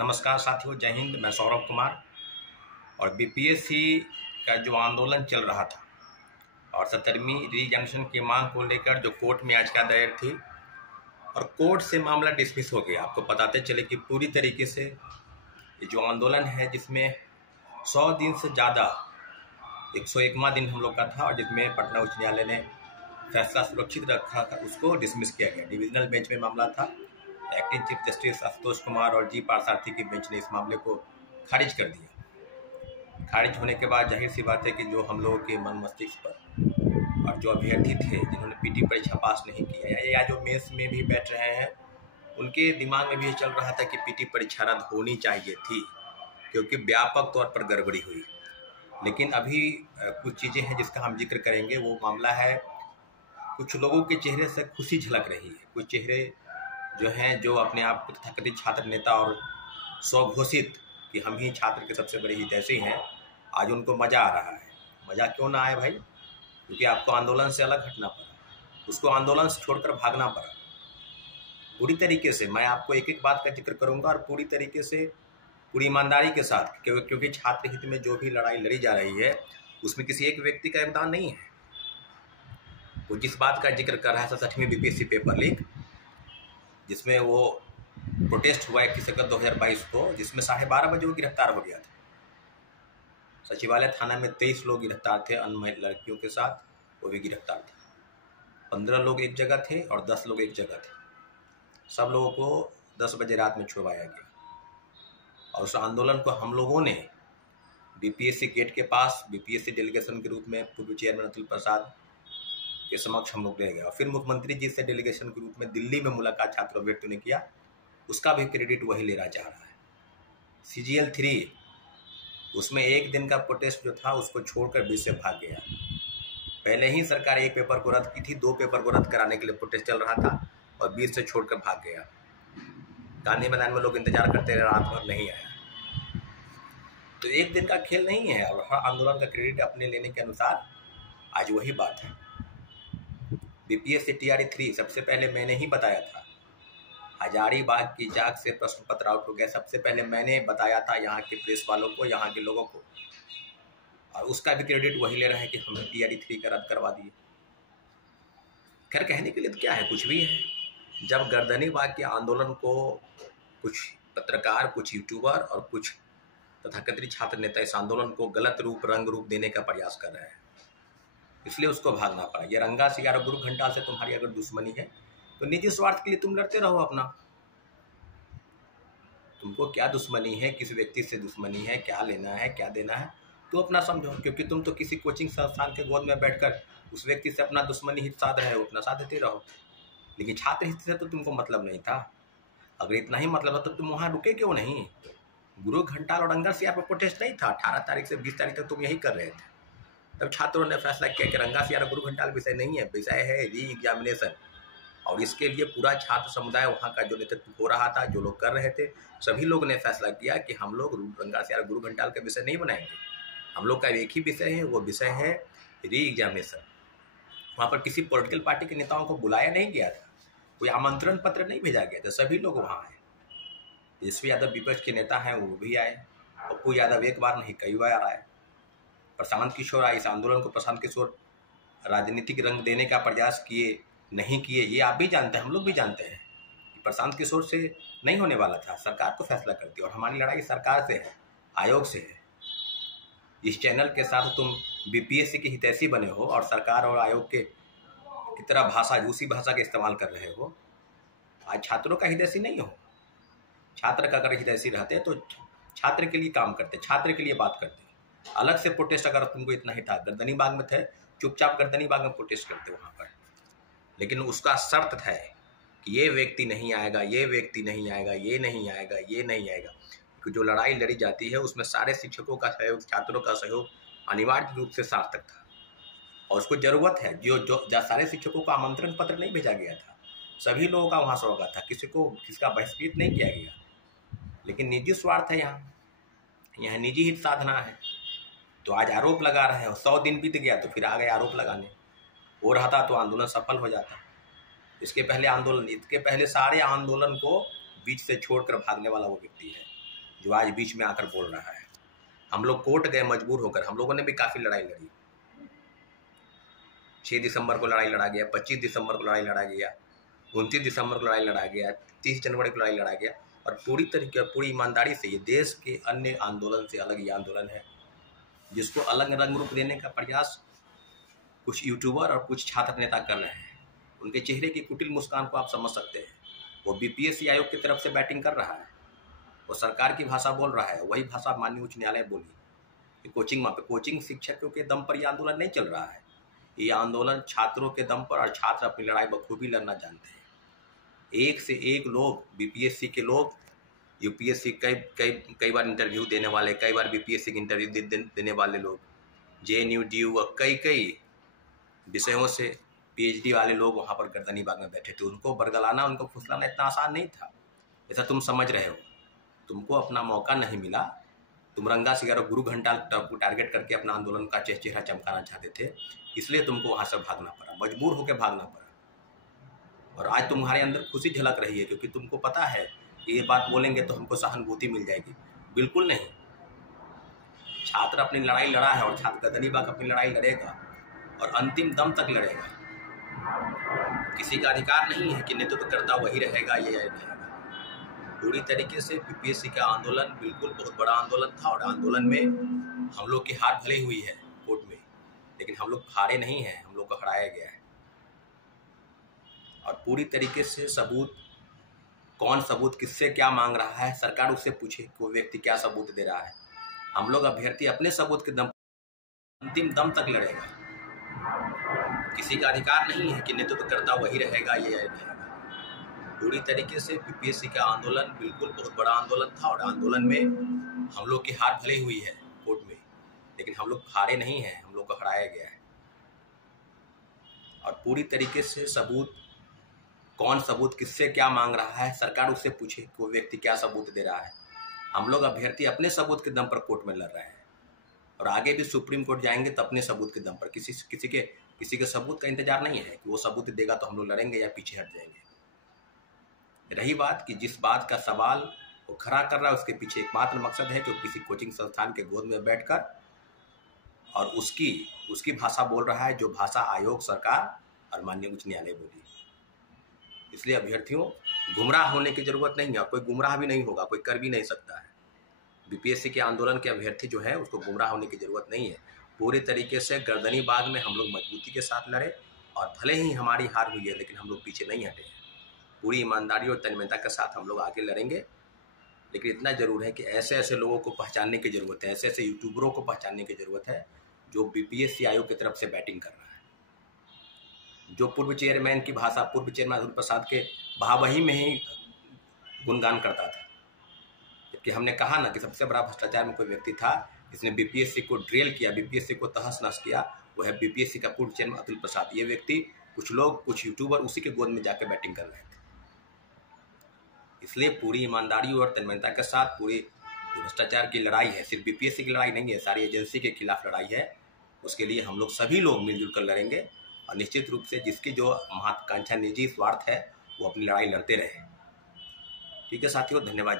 नमस्कार साथियों, जय हिंद। मैं सौरभ कुमार। और बीपीएससी का जो आंदोलन चल रहा था और 17वीं रीएग्जामिनेशन की मांग को लेकर जो कोर्ट में याचिका दायर थी और कोर्ट से मामला डिसमिस हो गया। आपको बताते चले कि पूरी तरीके से ये जो आंदोलन है जिसमें 100 दिन से ज़्यादा 101वां दिन हम लोग का था और जिसमें पटना उच्च न्यायालय ने फैसला सुरक्षित रखा था, उसको डिसमिस किया गया। डिविजनल बेंच में मामला था। Acting chief justice Ashutosh Kumar और जी पार्थसारथी की बेंच ने इस मामले को खारिज कर दिया। खारिज होने के बाद जाहिर सी बात है कि जो हम लोगों के मन मस्तिष्क पर और जो अभ्यर्थी थे जिन्होंने पीटी परीक्षा पास नहीं किया या जो मेंस में भी बैठ रहे हैं, उनके दिमाग में भी चल रहा था कि पीटी परीक्षा रद्द होनी चाहिए थी क्योंकि व्यापक तौर पर गड़बड़ी हुई। लेकिन अभी कुछ चीज़ें हैं जिसका हम जिक्र करेंगे। वो मामला है, कुछ लोगों के चेहरे से खुशी झलक रही है। कुछ चेहरे जो हैं जो अपने आप को तथाकथित छात्र नेता और स्वघोषित कि हम ही छात्र के सबसे बड़े हितैषी हैं, आज उनको मज़ा आ रहा है। मज़ा क्यों ना आए भाई? क्योंकि आपको आंदोलन से अलग हटना पड़ा, उसको आंदोलन से छोड़कर भागना पड़ा। पूरी तरीके से मैं आपको एक एक बात का जिक्र करूंगा और पूरी तरीके से पूरी ईमानदारी के साथ, क्योंकि छात्र हित में जो भी लड़ाई लड़ी जा रही है उसमें किसी एक व्यक्ति का योगदान नहीं है। वो जिस बात का जिक्र कर रहा है 67वीं बीपीएससी पेपर लीक, जिसमें वो प्रोटेस्ट हुआ 21 अगस्त 2022 को, जिसमें 12:30 बजे वो गिरफ्तार हो गया था। सचिवालय थाना में 23 लोग गिरफ्तार थे, अन्य लड़कियों के साथ वो भी गिरफ्तार थे। 15 लोग एक जगह थे और 10 लोग एक जगह थे। सब लोगों को 10 बजे रात में छुड़वाया गया और उस आंदोलन को हम लोगों ने बीपीएससी गेट के पास बीपीएससी डेलीगेशन के रूप में पूर्व चेयरमैन अतुल प्रसाद के समक्ष हम लोग ले गए और फिर मुख्यमंत्री जी से डेलीगेशन के रूप में दिल्ली में मुलाकात छात्र अभ्यर्थियों ने किया। उसका भी क्रेडिट वही लेना चाह रहा है। CGL 3 उसमें एक दिन का प्रोटेस्ट जो था उसको छोड़कर 20 से भाग गया। पहले ही सरकार एक पेपर को रद्द की थी, 2 पेपर को रद्द कराने के लिए प्रोटेस्ट चल रहा था और 20 से छोड़कर भाग गया। गांधी मैदान में लोग इंतजार करते रहे, रात भर नहीं आया। तो एक दिन का खेल नहीं है और हर आंदोलन का क्रेडिट अपने लेने के अनुसार आज वही बात है। बीपीएससी TRE 3 सबसे पहले मैंने ही बताया था। हजारीबाग की जाग से प्रश्न पत्र आउट हो गया, सबसे पहले मैंने बताया था यहाँ के प्रेस वालों को, यहाँ के लोगों को, और उसका भी क्रेडिट वही ले रहा है कि हमने TRE 3 का रद्द करवा दिए। खैर, कहने के लिए तो क्या है, कुछ भी है। जब गर्दनीबाग के आंदोलन को कुछ पत्रकार, कुछ यूट्यूबर और कुछ तथाकथित छात्र नेता इस आंदोलन को गलत रंग रूप देने का प्रयास कर रहे हैं, इसलिए उसको भागना पड़ा। ये रंगा सिंह और गुरु घंटाल से तुम्हारी अगर दुश्मनी है तो निजी स्वार्थ के लिए तुम लड़ते रहो अपना। तुमको क्या दुश्मनी है, किस व्यक्ति से दुश्मनी है, क्या लेना है, क्या देना है, तो अपना समझो। क्योंकि तुम तो किसी कोचिंग संस्थान के गोद में बैठकर उस व्यक्ति से अपना दुश्मनी हित साध रहे हो, अपना साथ देते रहो। लेकिन छात्र हित से तो तुमको मतलब नहीं था। अगर इतना ही मतलब है तो तुम वहाँ रुके क्यों नहीं? गुरु घंटाल और रंगा सिंह पर प्रोटेस्ट नहीं था। 18 तारीख से 20 तारीख तक तुम यही कर रहे थे। तब छात्रों ने फैसला किया कि रंगा सिंह और गुरु घंटाल विषय नहीं है, विषय है री एग्जामिनेशन। और इसके लिए पूरा छात्र समुदाय, वहाँ का जो नेतृत्व हो रहा था, जो लोग कर रहे थे, सभी लोग ने फैसला किया कि हम लोग रंगा सिंह और गुरु घंटाल का विषय नहीं बनाएंगे। हम लोग का एक ही विषय है, वो विषय है री एग्जामिनेशन। वहाँ पर किसी पॉलिटिकल पार्टी के नेताओं को बुलाया नहीं गया था, कोई आमंत्रण पत्र नहीं भेजा गया था, सभी लोग वहाँ आए। तेजस्वी यादव विपक्ष के नेता हैं, वो भी आए। पप्पू यादव एक बार नहीं, कई बार आए। प्रशांत किशोर आए। इस आंदोलन को प्रशांत किशोर राजनीतिक रंग देने का प्रयास किए, नहीं किए, ये आप भी जानते हैं, हम लोग भी जानते हैं कि प्रशांत किशोर से नहीं होने वाला था। सरकार को फैसला करती है और हमारी लड़ाई सरकार से है, आयोग से है। इस चैनल के साथ तुम बीपीएससी के हितैषी बने हो और सरकार और आयोग के की तरह भाषा, दूसरी भाषा का इस्तेमाल कर रहे हो। आज छात्रों का हितैषी नहीं हो। छात्र का अगर हितैषी रहते तो छात्र के लिए काम करते, छात्र के लिए बात करते। अलग से प्रोटेस्ट अगर तुमको इतना ही था, गर्दनीबाग में थे, चुपचाप गर्दनीबाग में प्रोटेस्ट करते वहाँ पर। लेकिन उसका शर्त था कि ये व्यक्ति नहीं आएगा, ये व्यक्ति नहीं आएगा, ये नहीं आएगा, ये नहीं आएगा। क्योंकि जो लड़ाई लड़ी जाती है उसमें सारे शिक्षकों का सहयोग, छात्रों का सहयोग अनिवार्य रूप से सार्थक था और उसको ज़रूरत है। जो सारे शिक्षकों को आमंत्रण पत्र नहीं भेजा गया था, सभी लोगों का वहाँ स्वागत था, किसका बहिष्कृत नहीं किया गया। लेकिन निजी स्वार्थ है, यहाँ निजी हित साधना है। तो आज आरोप लगा रहे हैं, 100 दिन बीत गया तो फिर आ गए आरोप लगाने। हो रहा था तो आंदोलन सफल हो जाता। इसके पहले सारे आंदोलन को बीच से छोड़कर भागने वाला वो व्यक्ति है। जो आज बीच में आकर बोल रहा है। हम लोग कोर्ट गए मजबूर होकर, हम लोगों ने भी काफ़ी लड़ाई लड़ी। 6 दिसंबर को लड़ाई लड़ा गया, 25 दिसंबर को लड़ाई लड़ा गया, 29 दिसंबर को लड़ाई लड़ा गया, 30 जनवरी को लड़ाई लड़ा गया। और पूरी तरीके पूरी ईमानदारी से ये देश के अन्य आंदोलन से अलग ये आंदोलन है, जिसको अलग रंग रूप देने का प्रयास कुछ यूट्यूबर और कुछ छात्र नेता कर रहे हैं। उनके चेहरे की कुटिल मुस्कान को आप समझ सकते हैं। वो बीपीएससी आयोग की तरफ से बैटिंग कर रहा है, वो सरकार की भाषा बोल रहा है, वही भाषा माननीय उच्च न्यायालय बोली कि कोचिंग शिक्षकों के दम पर यह आंदोलन नहीं चल रहा है। ये आंदोलन छात्रों के दम पर, और छात्र अपनी लड़ाई बखूबी लड़ना जानते हैं। एक से एक लोग, बीपीएससी के लोग, यूपीएससी कई बार इंटरव्यू देने वाले, कई बार बीपीएससी की इंटरव्यू देने वाले लोग, जेएनयू, डीयू व कई विषयों से पीएचडी वाले लोग वहाँ पर गर्दनी बाग में बैठे थे। उनको बरगलाना, उनको फुसलाना इतना आसान नहीं था, ऐसा तुम समझ रहे हो। तुमको अपना मौका नहीं मिला, तुम रंगा सिगारो गुरु घंटा को टारगेट करके अपना आंदोलन का चेहरा चमकाना चाहते थे, इसलिए तुमको वहाँ से भागना पड़ा, मजबूर होकर भागना पड़ा। और आज तुम्हारे अंदर खुशी झलक रही है, क्योंकि तुमको पता है कि ये बात बोलेंगे तो हमको सहानुभूति मिल जाएगी। बिल्कुल नहीं। छात्र अपनी लड़ाई लड़ा है और छात्र गर्दनी बाग अपनी लड़ाई लड़ेगा और अंतिम दम तक लड़ेगा। किसी का अधिकार नहीं है कि नेतृत्व करता वही रहेगा, ये रहेगा। पूरी तरीके से बीपीएससी का आंदोलन बिल्कुल बहुत बड़ा आंदोलन था, और आंदोलन में हम लोग की हार भले हुई है कोर्ट में, लेकिन हम लोग हारे नहीं हैं, हम लोग को हराया गया है। और पूरी तरीके से सबूत, कौन सबूत किससे क्या मांग रहा है, सरकार उससे पूछे कि वो व्यक्ति क्या सबूत दे रहा है। हम लोग अभ्यर्थी अपने सबूत के दम अंतिम दम तक लड़ेगा। किसी का अधिकार नहीं है कि नेतृत्व करता वही रहेगा, ये रहेगा। पूरी तरीके से बीपीएससी का आंदोलन बिल्कुल बहुत बड़ा आंदोलन था, और आंदोलन में हम लोग की हार भले हुई है कोर्ट में, लेकिन हम लोग हारे नहीं हैं, हम लोग को हराया गया है। और पूरी तरीके से सबूत, कौन सबूत किससे क्या मांग रहा है, सरकार उससे पूछे कि वो व्यक्ति क्या सबूत दे रहा है। हम लोग अभ्यर्थी अपने सबूत के दम पर कोर्ट में लड़ रहे हैं, और आगे भी सुप्रीम कोर्ट जाएंगे तो अपने सबूत के दम पर। किसी के सबूत का इंतजार नहीं है कि वो सबूत देगा तो हम लोग लड़ेंगे या पीछे हट जाएंगे। रही बात कि जिस बात का सवाल वो खड़ा कर रहा है, उसके पीछे एकमात्र मकसद है कि किसी कोचिंग संस्थान के गोद में बैठकर और उसकी भाषा बोल रहा है, जो भाषा आयोग, सरकार और माननीय उच्च न्यायालय बोली। इसलिए अभ्यर्थियों, गुमराह होने की जरूरत नहीं है, और कोई गुमराह भी नहीं होगा, कोई कर भी नहीं सकता है। बीपीएससी के आंदोलन के अभ्यर्थी जो है, उसको गुमराह होने की जरूरत नहीं है। पूरी तरीके से गर्दनी बाग में हम लोग मजबूती के साथ लड़े, और भले ही हमारी हार हुई है, लेकिन हम लोग पीछे नहीं हटे हैं। पूरी ईमानदारी और तन्मयता के साथ हम लोग आगे लड़ेंगे। लेकिन इतना जरूर है कि ऐसे ऐसे लोगों को पहचानने की जरूरत है, ऐसे ऐसे यूट्यूबरों को पहचानने की जरूरत है जो बीपीएससी आयोग की तरफ से बैटिंग कर रहा है, जो पूर्व चेयरमैन की भाषा, पूर्व चेयरमैन अतुल प्रसाद के भावही में ही गुणगान करता था। जबकि हमने कहा ना कि सबसे बड़ा भ्रष्टाचार में कोई व्यक्ति था जिसने बीपीएससी को ड्रिल किया, बीपीएससी को तहस नहस किया, वो है बीपीएससी का पूर्व चेयरमैन अतुल प्रसाद। ये व्यक्ति, कुछ लोग, कुछ यूट्यूबर उसी के गोद में जाकर बैटिंग कर रहे थे। इसलिए पूरी ईमानदारी और तन्मयता के साथ पूरी भ्रष्टाचार की लड़ाई है, सिर्फ बीपीएससी की लड़ाई नहीं है, सारी एजेंसी के खिलाफ लड़ाई है। उसके लिए हम लोग सभी लोग मिलजुल कर लड़ेंगे, और निश्चित रूप से जिसकी जो महत्वाकांक्षा, निजी स्वार्थ है, वो अपनी लड़ाई लड़ते रहे। ठीक है साथियों, धन्यवाद।